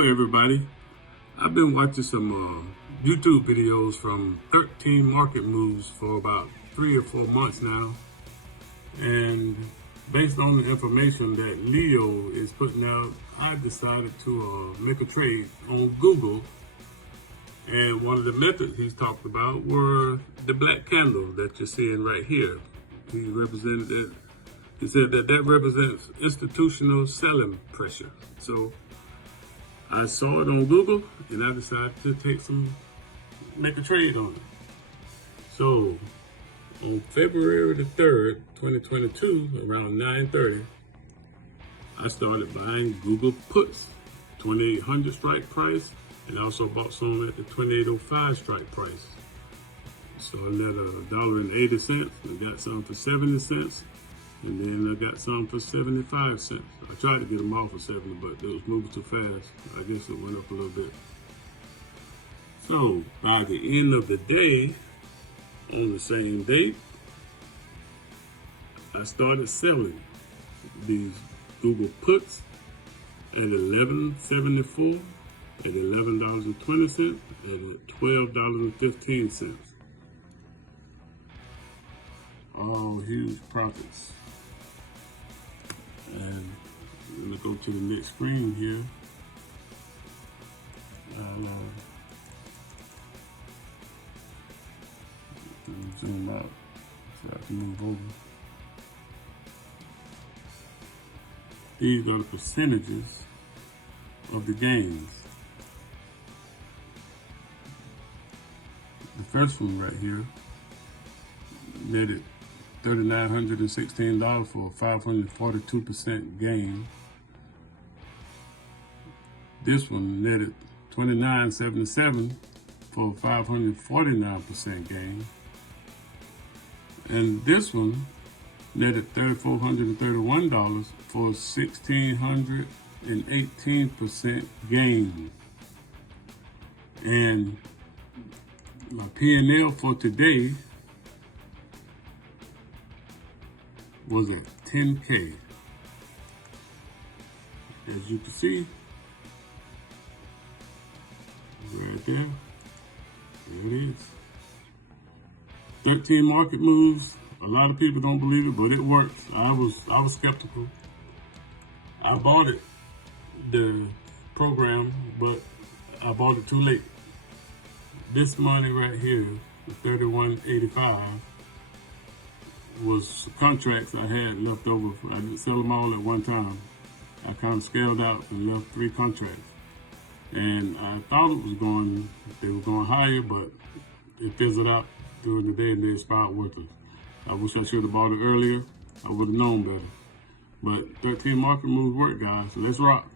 Hello everybody. I've been watching some YouTube videos from 13 Market Moves for about 3 or 4 months now. And based on the information that Leo is putting out, I decided to make a trade on Google. And one of the methods he's talked about were the black candle that you're seeing right here. He said that represents institutional selling pressure. So I saw it on Google and I decided to make a trade on it. So on February the 3rd, 2022, around 9:30, I started buying Google puts, 2800 strike price, and I also bought some at the 2805 strike price. So I let $1.80, I got some for 70 cents, and then I got some for 75 cents. I tried to get them off for 70, but it was moving too fast. I guess it went up a little bit. So by the end of the day, on the same date, I started selling these Google puts at $11.74, at $11.20, and at $12.15. All huge profits. And I'm gonna go to the next screen here. Zoom out so I can move over. These are the percentages of the gains. The first one right here netted $3,916 for a 542% gain. This one netted $2,977 for a 549% gain. And this one netted $3,431 for a 1,618% gain. And my P&L for today was at 10K. As you can see, right there, there it is. 13 market moves. A lot of people don't believe it, but it works. I was skeptical. I bought it, the program, but I bought it too late. This money right here, the $31.85, was contracts I had left over. I didn't sell them all at one time. I kind of scaled out and left 3 contracts. And I thought they were going higher, but it fizzled out during the day and they expired worthless. I wish I should have bought it earlier. I would have known better. But 13 market moves work, guys, so let's rock.